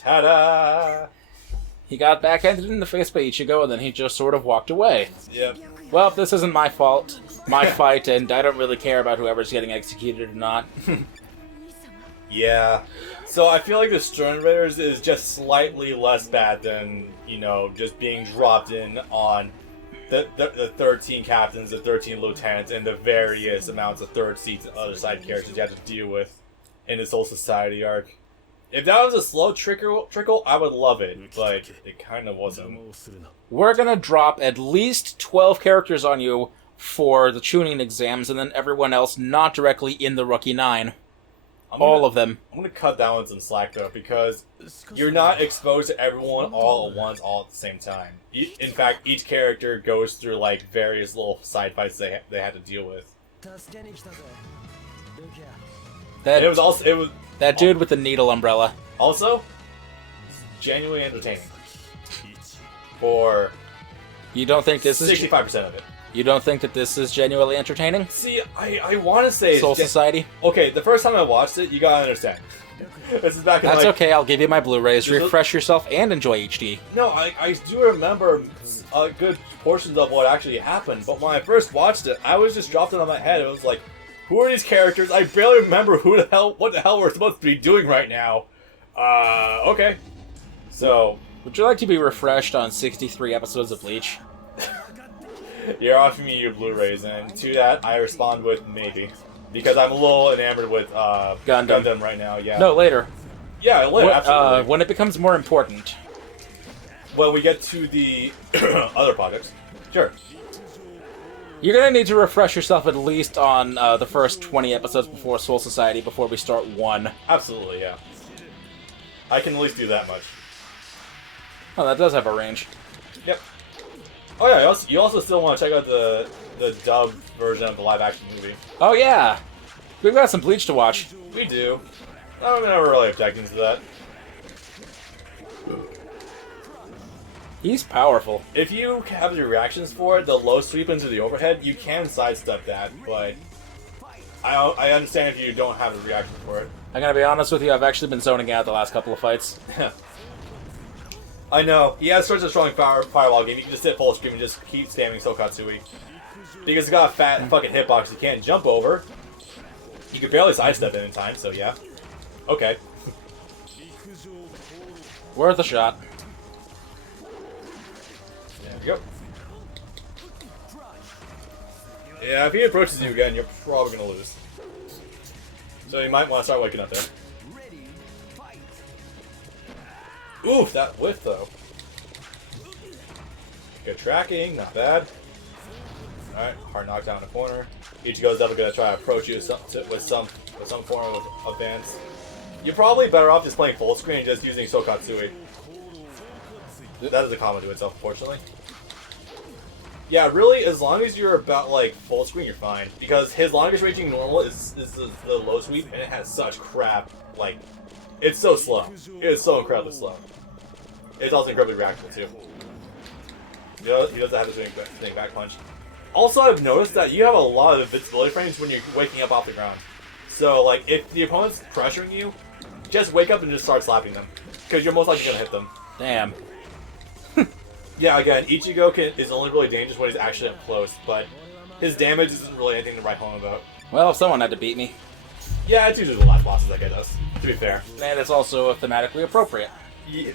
Ta-da! He got backhanded in the face by Ichigo, and then he just sort of walked away. Yep. Well, this isn't my fault, my fight, and I don't really care about whoever's getting executed or not. Yeah. So I feel like the Stern Raiders is just slightly less bad than, just being dropped in on the 13 captains, the 13 lieutenants, and the various amounts of third seats and other side characters you have to deal with in this whole society arc. If that was a slow trickle, I would love it, but it kind of wasn't. We're gonna drop at least 12 characters on you for the tuning exams, and then everyone else not directly in the Rookie 9. All of them. I'm going to cut down on some slack, though, because you're not exposed to everyone all at once, all at the same time. In fact, each character goes through, various little side fights they had to deal with. That dude with the needle umbrella. Also, genuinely entertaining. For You don't think this is 65% of it. You don't think that this is genuinely entertaining? See, I want to say Soul Society? Okay, the first time I watched it, you gotta understand. This is back in That's okay, I'll give you my Blu-rays. Refresh yourself and enjoy HD. No, I do remember good portions of what actually happened, but when I first watched it, I was just dropped it on my head. It was like, who are these characters? I barely remember what the hell we're supposed to be doing right now. Okay. So... Would you like to be refreshed on 63 episodes of Bleach? You're offering me your Blu-rays, and to that, I respond with maybe. Because I'm a little enamored with Gundam right now, yeah. No, later. Yeah, later, absolutely. When it becomes more important. When we get to the other projects. Sure. You're gonna need to refresh yourself at least on the first 20 episodes before Soul Society before we start 1. Absolutely, yeah. I can at least do that much. Oh, that does have a range. Yep. Oh yeah, you also still want to check out the dubbed version of the live-action movie. Oh yeah! We've got some Bleach to watch. We do. I'm never really objecting to that. He's powerful. If you have the reactions for it, the low sweep into the overhead, you can sidestep that, but I understand if you don't have the reaction for it. I'm gonna be honest with you, I've actually been zoning out the last couple of fights. I know. He has such a strong firewall game. You can just hit full screen and just keep spamming Sokatsui. Because he's got a fat fucking hitbox he can't jump over. You can barely sidestep it in time, so yeah. Okay. Worth a shot. There we go. Yeah, if he approaches you again, you're probably going to lose. So you might want to start waking up there. Oof, that whiff though. Good tracking, not bad. Alright, hard knockdown in the corner. Ichigo's definitely going to try to approach you with some form of advance. You're probably better off just playing full screen and just using Sokatsui. That is a combo to itself, unfortunately. Yeah, really, as long as you're about, full screen, you're fine. Because his longest ranging normal is the low sweep, and it has such crap, it's so slow. It is so incredibly slow. It's also incredibly reactive, too. He doesn't have the swing back punch. Also, I've noticed that you have a lot of invincibility frames when you're waking up off the ground. So, if the opponent's pressuring you, just wake up and just start slapping them. Because you're most likely going to hit them. Damn. Yeah, again, Ichigo is only really dangerous when he's actually up close, but his damage isn't really anything to write home about. Well, someone had to beat me. Yeah, it's usually the last bosses that get us, to be fair. And it's also thematically appropriate. Yeah.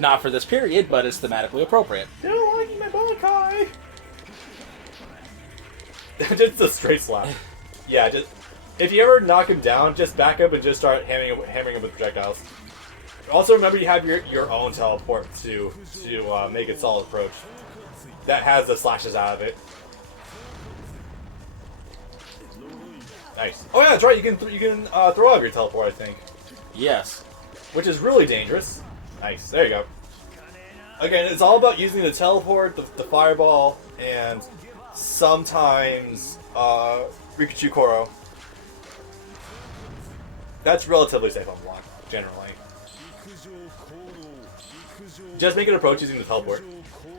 not for this period, but it's thematically appropriate. You don't like my Bankai! Just a straight slap. Yeah, just if you ever knock him down, just back up and just start hammering him with projectiles. Also remember you have your own teleport to make it solid approach. That has the slashes out of it. Nice. Oh yeah, that's right. You can throw out your teleport, I think. Yes. Which is really dangerous. Nice. There you go. Again, it's all about using the teleport, the fireball, and sometimes Rikuchu Koro. That's relatively safe on block, generally. Just make an approach using the teleport,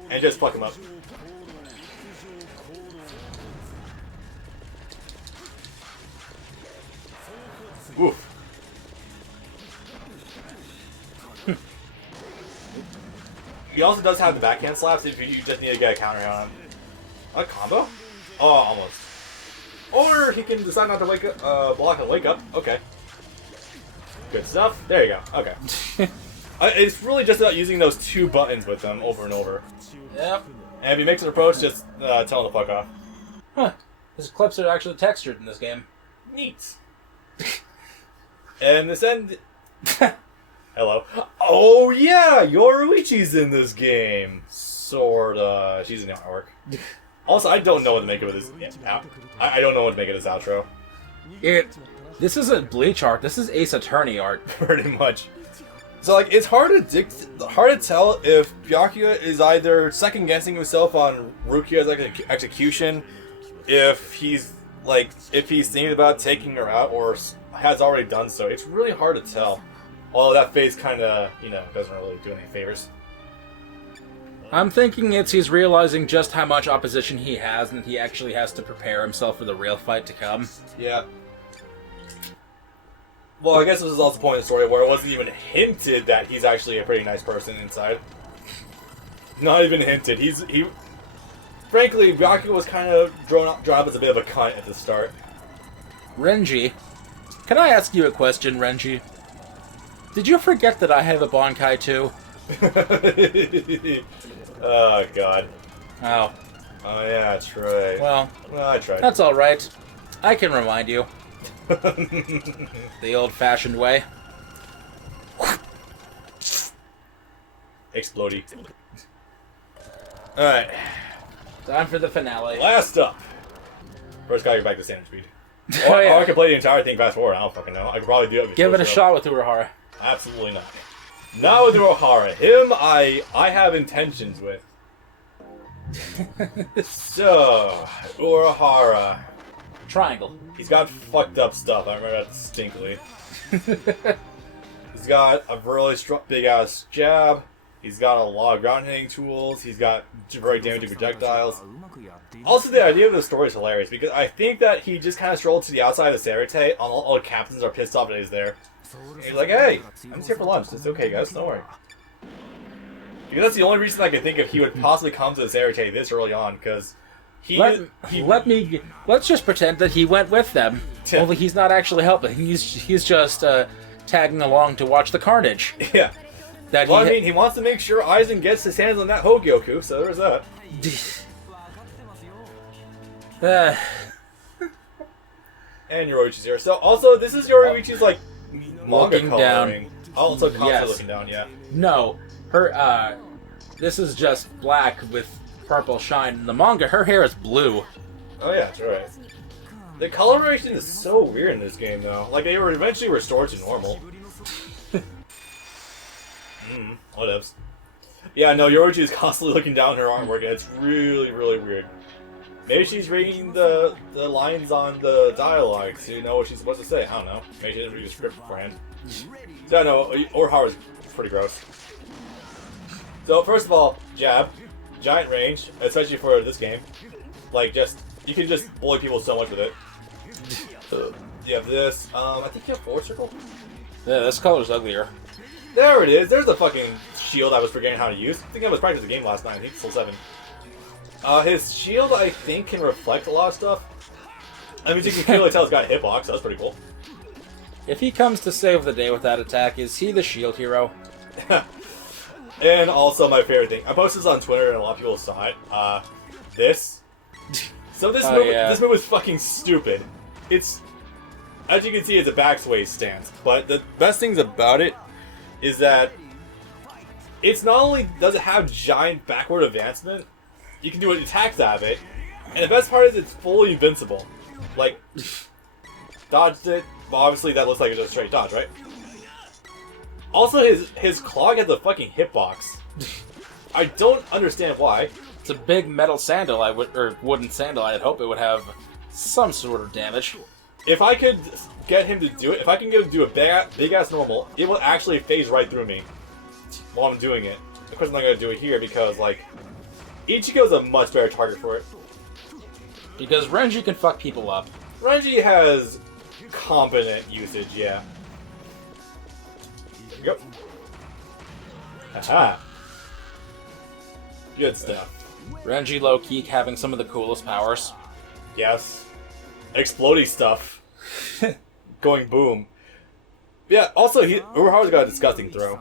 and just fuck him up. Oof. He also does have the backhand slaps if you just need to get a counter on him. A combo? Oh, almost. Or he can decide not to wake up, block and wake up. Okay. Good stuff. There you go. Okay. It's really just about using those 2 buttons with them over and over. Yep. And if he makes an approach, just tell him to fuck off. Huh. His clips are actually textured in this game. Neat. And this end... Hello. Oh yeah! Yoruichi's in this game! Sorta. She's in the artwork. Also, I don't know what to make of this. Yeah, I don't know what to make of this outro. This isn't Bleach art. This is Ace Attorney art. Pretty much. So like, it's hard to tell if Byakuya is either second guessing himself on Rukia's execution, if he's thinking about taking her out or has already done so. It's really hard to tell. Although that face kind of, doesn't really do any favors. I'm thinking he's realizing just how much opposition he has, and he actually has to prepare himself for the real fight to come. Yeah. Well, I guess this is also the point of the story where it wasn't even hinted that he's actually a pretty nice person inside. Not even hinted. Frankly, Byakuya was kind of drawn up as a bit of a cunt at the start. Renji, can I ask you a question, Renji? Did you forget that I have a Bankai too? Oh, God. Oh. Oh, yeah, that's right. Well, I tried. That's alright. I can remind you. The old-fashioned way. Explodey. Alright. Time for the finale. Last up. First gotta get back to standard speed. Oh, yeah. Or I could play the entire thing fast forward. I don't fucking know. I could probably do it. Give it a shot with Urahara. Absolutely not. Not with Urahara. Him, I have intentions with. So, Urahara. Triangle. He's got fucked up stuff. I remember that distinctly. He's got a really big ass jab. He's got a lot of ground hitting tools. He's got very damaging projectiles. Also, the idea of the story is hilarious because I think that he just kind of strolled to the outside of the Serite. All the captains are pissed off that he's there. And he's like, "Hey, I'm just here for lunch. It's okay, guys. Don't worry." Because that's the only reason I can think of he would possibly come to the Serite this early on. Because let's just pretend that he went with them. Yeah. Only he's not actually helping. He's just tagging along to watch the carnage. Yeah. Well, I mean, he wants to make sure Aizen gets his hands on that Hogyoku, so there's that. And Yoruichi's here. So, also, this is Yoruichi's, like, manga looking coloring. down. Also, constantly Yes. looking down, yeah. No, her, this is just black with purple shine. In the manga, her hair is blue. Oh, yeah, that's right. The coloration is so weird in this game, though. Like, they were eventually restored to normal. Whatevs. Yeah, no, Yoruichi is constantly looking down her artwork, and it's really, really weird. Maybe she's reading the lines on the dialogue to know what she's supposed to say. I don't know. Maybe she didn't read the script beforehand. Yeah, no, Urahara's pretty gross. So, first of all, jab. Giant range, especially for this game. Like, you can just bully people so much with it. You have this. I think you have forward circle? Yeah, this color's uglier. There it is. There's the fucking shield I was forgetting how to use. I think I was practicing the game last night. I think it's still 7. His shield, I think, can reflect a lot of stuff. I mean, you can clearly tell it's got a hitbox, so that's pretty cool. If he comes to save the day with that attack, is he the shield hero? And also my favorite thing. I posted this on Twitter and a lot of people saw it. This. So this this move is fucking stupid. It's, as you can see, it's a backsway stance. But the best things about it is that it's not only does it have giant backward advancement, you can do attacks out of it, and the best part is it's fully invincible. Like, dodged it, well, obviously that looks like it's a straight dodge, right? Also, his Clog has a fucking hitbox. I don't understand why. It's a big metal sandal, or wooden sandal. I'd hope it would have some sort of damage. If I could get him to do it, if I can get him to do a big ass normal, it will actually phase right through me while I'm doing it. Of course, I'm not gonna do it here because, like, Ichigo's a much better target for it. Because Renji can fuck people up. Renji has competent usage, yeah. Yep. Haha. Good stuff. Renji low-key having some of the coolest powers. Yes. Exploding stuff. Going boom. Yeah, also, Urahara's got a disgusting throw.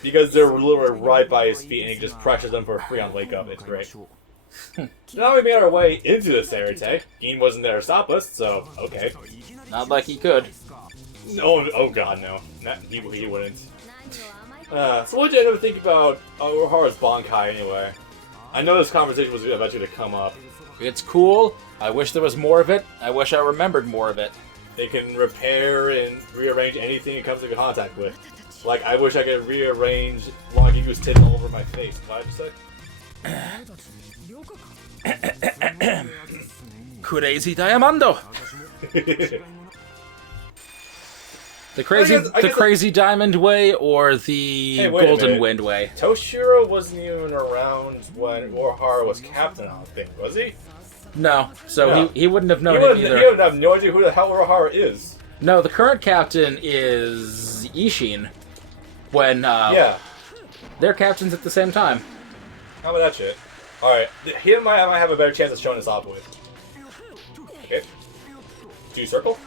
Because they're literally right by his feet and he just pressures them for free on wake up. It's great. Now we made our way into the Sarate. Gin wasn't there to stop us, so okay. Not like he could. No, oh god, no. He wouldn't. So what did you ever think about Urahara's Bankai anyway? I know this conversation was eventually to come up. It's cool. I wish there was more of it. I wish I remembered more of it. It can repair and rearrange anything it comes into contact with. Like, I wish I could rearrange Longigu's tip all over my face. What did I say? Crazy Diamondo! The crazy diamond way or the golden wind way? Toshiro wasn't even around when Urahara was captain, I don't think, was he? No, so no. He wouldn't have known him either. He would have no idea who the hell Urahara is. No, the current captain is Ishin. When, yeah. They're captains at the same time. How about that shit? Alright, I might have a better chance of showing this off with. Okay. 2 circle.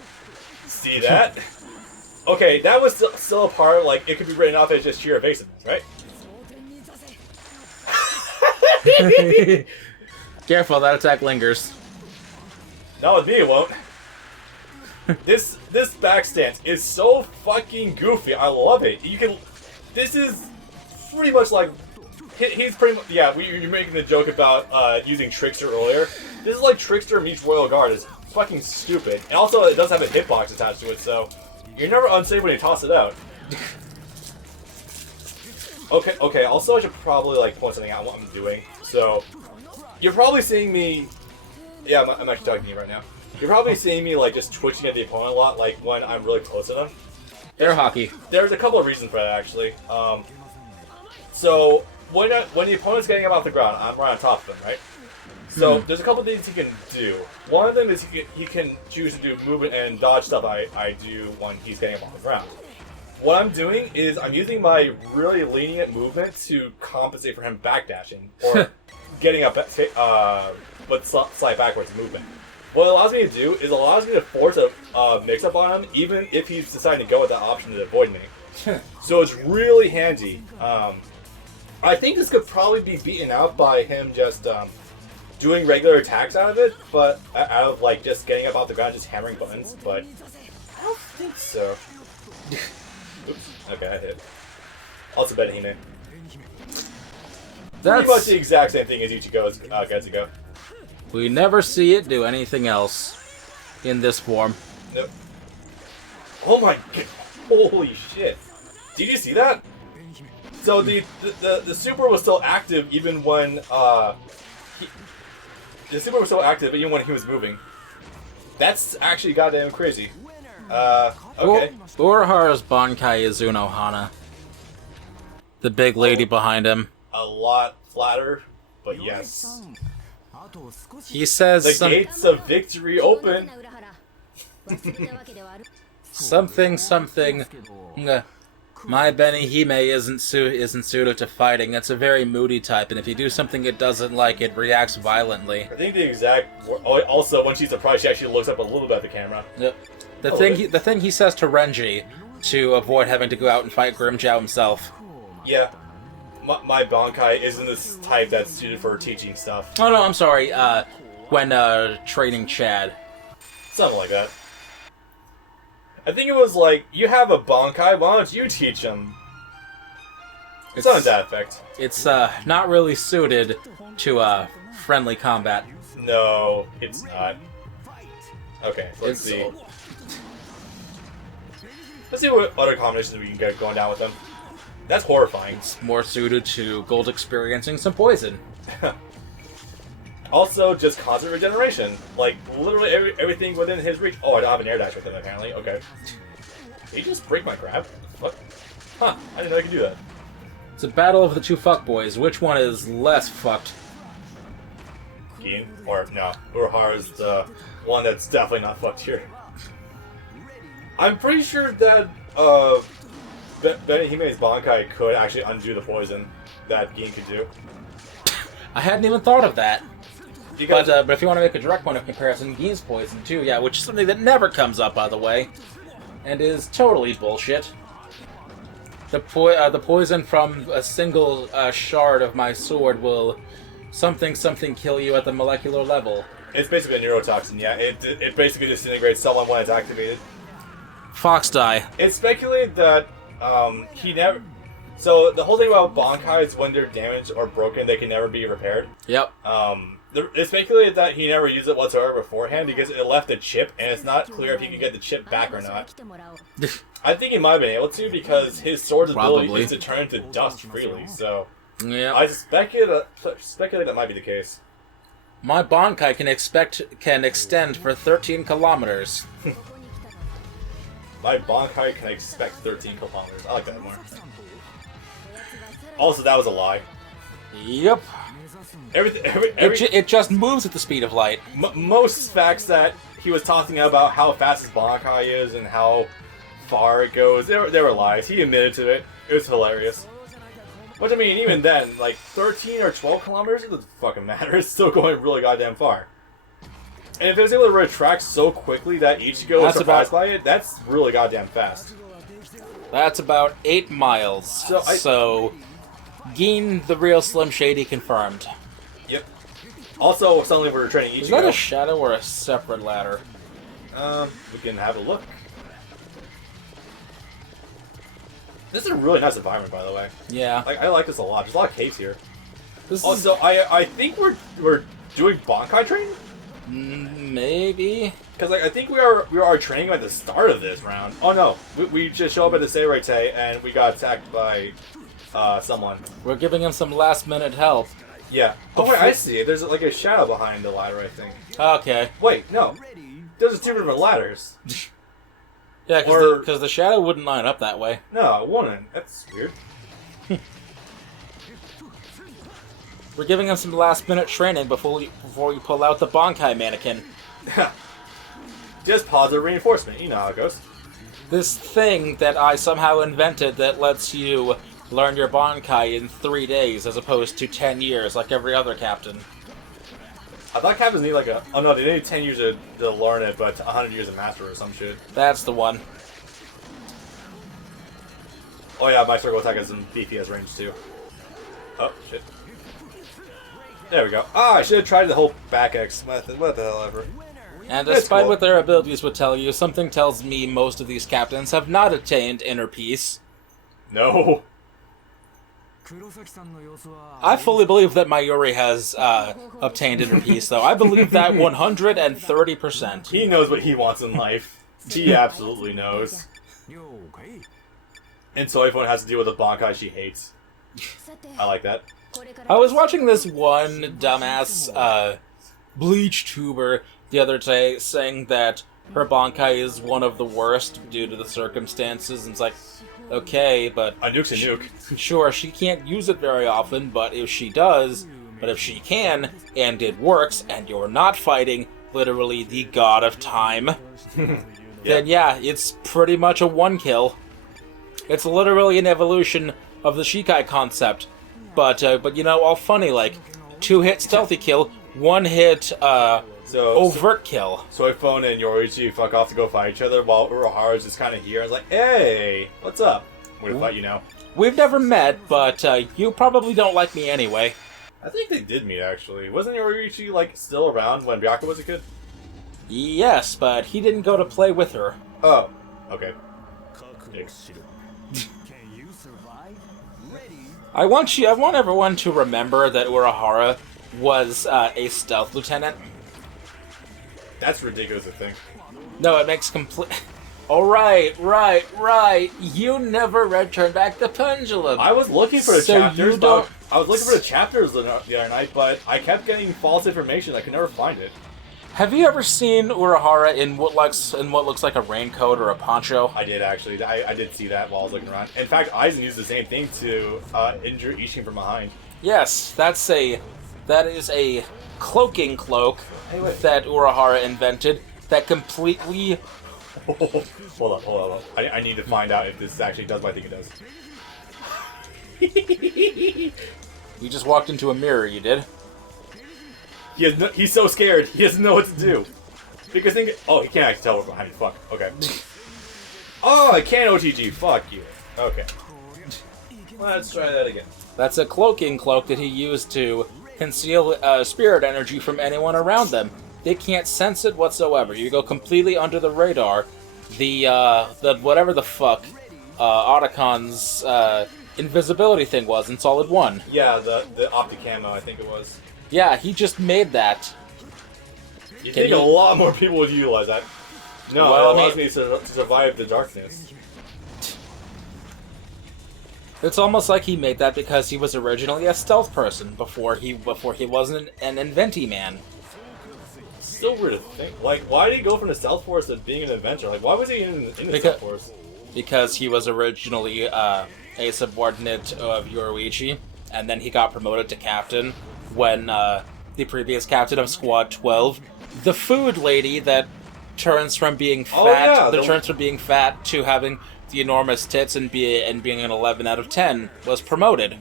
See that? Okay, that was still a part, like, it could be written off as just sheer evasiveness, right? Careful, that attack lingers. Not with me, it won't. This back stance is so fucking goofy. I love it. This is pretty much like... He's pretty much... Yeah, you're making the joke about using Trickster earlier. This is like Trickster meets Royal Guard. It's fucking stupid. And also, it does have a hitbox attached to it, so... You're never unsafe when you toss it out. Okay, also I should probably, like, point something out what I'm doing. So, you're probably seeing me... Yeah, I'm actually talking to you right now. You're probably seeing me, like, just twitching at the opponent a lot, like, when I'm really close to them. Air hockey. There's a couple of reasons for that, actually. So, when the opponent's getting him off the ground, I'm right on top of him, right? So, there's a couple of things he can do. One of them is he can choose to do movement and dodge stuff I do when he's getting him off the ground. What I'm doing is I'm using my really lenient movement to compensate for him backdashing, or getting up, but slide backwards movement. What it allows me to do is it allows me to force a mix-up on him, even if he's deciding to go with that option to avoid me. So it's really handy. I think this could probably be beaten out by him just doing regular attacks out of it, but out of like just getting up off the ground, just hammering buttons. But I don't think so. Oops. Okay, I hit. Also, Benihime. That's pretty much the exact same thing as Ichigo's Getsugo. We never see it do anything else in this form. Nope. Oh my god! Holy shit! Did you see that? So the super was still active even when the super was still active even when he was moving. That's actually goddamn crazy. Okay. Urahara's Bankai is Unohana. The big lady behind him. A lot flatter, but yes. He says the gates of victory open. something. My Benihime isn't suited to fighting. It's a very moody type, and if you do something it doesn't like, it reacts violently. I think the exact. Also, when she's surprised, she actually looks up a little bit at the camera. Yep. The thing he says to Renji to avoid having to go out and fight Grimmjow himself. Yeah. My Bankai isn't this type that's suited for teaching stuff. Oh no, I'm sorry. When training Chad. Something like that. I think it was like, you have a Bankai, why don't you teach him? Something to that effect. It's not really suited to friendly combat. No, it's not. Okay, let's see. Let's see what other combinations we can get going down with them. That's horrifying. It's more suited to Gold experiencing some poison. Also, just constant regeneration. Like, literally everything within his reach. Oh, I don't have an air dash with him, apparently. Okay. Did he just break my grab? What? Huh, I didn't know I could do that. It's a battle of the two fuckboys. Which one is less fucked? Gin? Or, no. Urahara's the one that's definitely not fucked here. I'm pretty sure that, Benihime's Bankai could actually undo the poison that Gin could do. I hadn't even thought of that. Because But if you want to make a direct point of comparison, Gi's poison too, yeah, which is something that never comes up, by the way, and is totally bullshit. The poison from a single shard of my sword will something kill you at the molecular level. it's basically a neurotoxin, yeah. It basically disintegrates someone when it's activated. Fox die. It's speculated that he never... So the whole thing about Bankai is when they're damaged or broken, they can never be repaired. Yep. It's speculated that he never used it whatsoever beforehand because it left a chip, and it's not clear if he can get the chip back or not. I think he might have been able to because his sword's ability is to turn into dust freely, so... Yeah. I speculate that might be the case. My Bankai can extend for 13 kilometers. My Bankai can expect 13 kilometers. I like that more. Also, that was a lie. Yep. It just moves at the speed of light. Most facts that he was talking about how fast his Bankai is and how far it goes, they were lies. He admitted to it. It was hilarious. But I mean, even then, like 13 or 12 kilometers, it doesn't fucking matter. It's still going really goddamn far. And if it was able to retract so quickly that Ichigo was surprised by it, that's really goddamn fast. That's about 8 miles. So Gin, the real Slim Shady, confirmed. Yep. Also, suddenly we're training Ichigo. Is that a shadow or a separate ladder? We can have a look. This is a really nice environment, by the way. Yeah. Like, I like this a lot. There's a lot of caves here. This also, I think we're doing Bankai training? Maybe. Because like I think we are training at the start of this round. Oh no, we just show up at the Seirete and we got attacked by someone. We're giving him some last minute help. Yeah. Oh wait, I see it. There's like a shadow behind the ladder, I think. Okay. Wait, no. There's two different ladders. Yeah, because the shadow wouldn't line up that way. No, it wouldn't. That's weird. We're giving him some last minute training before we pull out the Bankai mannequin. Just positive reinforcement. You know how it goes. This thing that I somehow invented that lets you learn your Bankai in 3 days as opposed to 10 years like every other captain. I thought captains need like a... Oh no, they need 10 years to learn it, but 100 years to master or some shit. That's the one. Oh yeah, my circle attack has some beefy as range too. Oh, shit. There we go. I should have tried the whole back X method. What the hell ever. And despite what their abilities would tell you, something tells me most of these captains have not attained inner peace. No. I fully believe that Mayuri has obtained inner peace, though. I believe that 130%. He knows what he wants in life. He absolutely knows. And Soifone has to deal with a Bankai she hates. I like that. I was watching this one dumbass Bleach tuber the other day saying that her Bankai is one of the worst due to the circumstances, and it's like, okay, but... A nuke's a nuke. Sure, she can't use it very often, but if she does, but if she can, and it works, and you're not fighting literally the god of time, then yeah, it's pretty much a one kill. It's literally an evolution of the Shikai concept. But you know, all funny, like, 2-hit stealthy kill, 1-hit overt kill. Soifone and Yoruichi fuck off to go fight each other while Urahara's just kind of here. It's like, hey, what's up? I'm gonna fight you now. We've never met, but you probably don't like me anyway. I think they did meet, actually. Wasn't Yoruichi, like, still around when Byakuya was a kid? Yes, but he didn't go to play with her. Oh, okay. I want everyone to remember that Urahara was a stealth lieutenant. That's ridiculous to think. No, it makes complete... Oh, right. You never read Turn Back the Pendulum. I was looking for the chapters, don't... I was looking for the chapters the other night, but I kept getting false information. I could never find it. Have you ever seen Urahara in what looks like a raincoat or a poncho? I did, actually. I did see that while I was looking around. In fact, Aizen used the same thing to injure Ishin from behind. Yes, that is a cloaking cloak that Urahara invented that completely... Hold on. I need to find out if this actually does what I think it does. You just walked into a mirror, you did? He's so scared. He doesn't know what to do. Because he can't actually tell what's behind me. Fuck. Okay. Oh, I can't OTG. Fuck you. Okay. Let's try that again. That's a cloaking cloak that he used to conceal spirit energy from anyone around them. They can't sense it whatsoever. You go completely under the radar. The whatever the fuck Otacon's invisibility thing was in Solid 1. Yeah, the optic camo, I think it was. Yeah, he just made that. You think a lot more people would utilize that. No, well, it allows me to survive the darkness. It's almost like he made that because he was originally a stealth person before he wasn't an inventy man. Still weird to think. Like, why did he go from the Stealth Force to being an adventurer? Like, why was he in the Stealth Force? Because he was originally a subordinate of Yoruichi, and then he got promoted to captain when the previous captain of Squad 12, the food lady that turns from being fat, turns from being fat to having the enormous tits and being an 11 out of 10, was promoted.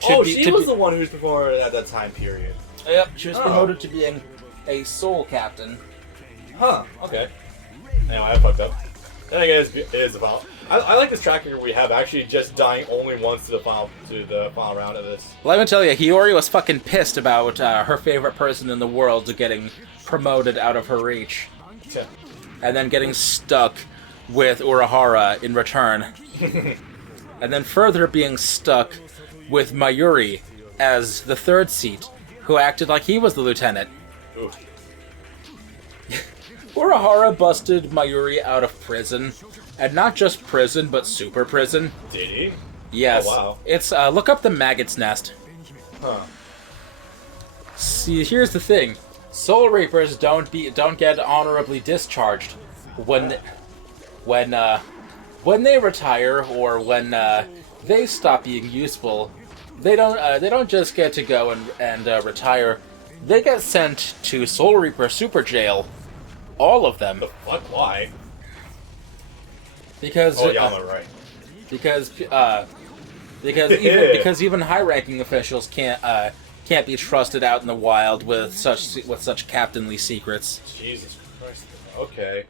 She was the one who was promoted at that time period. Yep, she was promoted to being a soul captain. Huh, okay. Anyway, I fucked up. Then again, it is about. I like this track record we have actually just dying only once to the final round of this. Let me tell you, Hiyori was fucking pissed about her favorite person in the world getting promoted out of her reach. Yeah. And then getting stuck with Urahara in return. And then further being stuck with Mayuri as the third seat, who acted like he was the lieutenant. Ooh. Urahara busted Mayuri out of prison. And not just prison, but super prison. Did he? Yes. Oh, wow. It's, look up the Maggot's Nest. Huh. See, here's the thing. Soul Reapers don't get honorably discharged when they retire or when they stop being useful. They don't just get to go and retire. They get sent to Soul Reaper Super Jail. All of them. The fuck? Why? Because right. Because even high-ranking officials can't be trusted out in the wild with such captainly secrets. Jesus Christ. Okay.